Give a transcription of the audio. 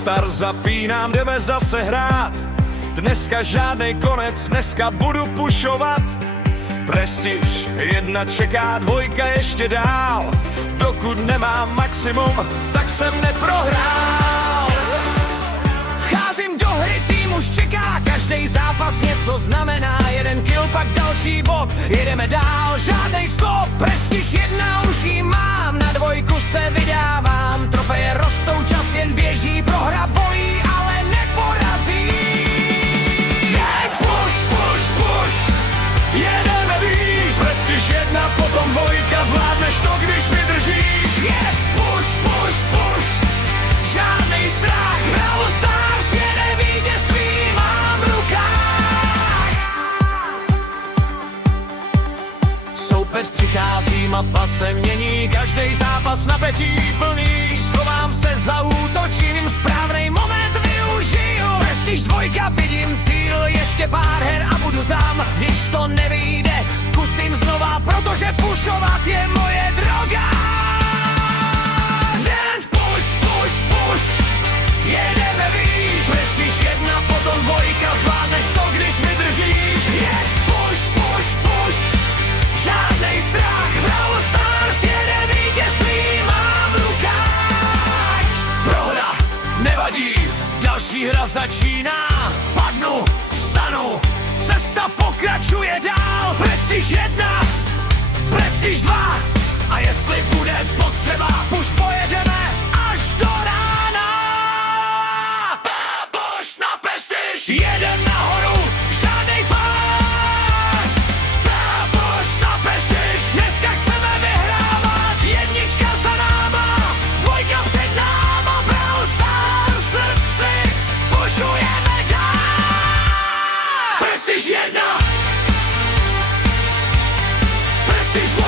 Star zapínám, jdeme zase hrát. Dneska žádnej konec, dneska budu pušovat. Prestiž 1 čeká, 2 ještě dál. Dokud nemám maximum, tak jsem neprohrál. Vcházím do hry, tým už čeká, každý zápas něco znamená. 1 kill, pak další bod, jedeme dál, žádnej stop. Prestiž 1 už jí mám, na 2 se vydávám. Trofeje rostou, čas jen běží, prohra bolí, ale neporazí. Teď push, push, push, jedeme výš. Prestiž 1, potom 2, zvládneš to, když vydržíš. Yes, push, push, push, žádnej strach, Brawl Stars jede vítězství, mám v rukách. Soupeř přichází, mapa se mění, každej zápas napětí plný. Schovám se, zaútočím, správnej moment využiju. Prestiž 2, vidím cíl, ještě pár her a budu tam. Když to nevyjde, zkusím znova, protože pušovat je moje droga. Jen push, push, push, jedeme výš. Prestiž 1, potom 2, zvládneš to, když vydržíš. Yes, push, push, push, žádnej strach, Brawl Stars jede vítězství, mám v rukách. Prohra nevadí, další hra začíná. Padnu, vstanu, cesta pokračuje dál. Prestiž 1, Prestiž 2, a jestli bude potřeba, už pojedeme až do rána. Push na Prestiž, jedem nahoru, žádnej pár. Push na Prestiž, dneska chceme vyhrávat. 1 za náma, 2 před náma. Brawl Stars v srdci, pušujeme dál. Prestiž 1, Prestiž 2,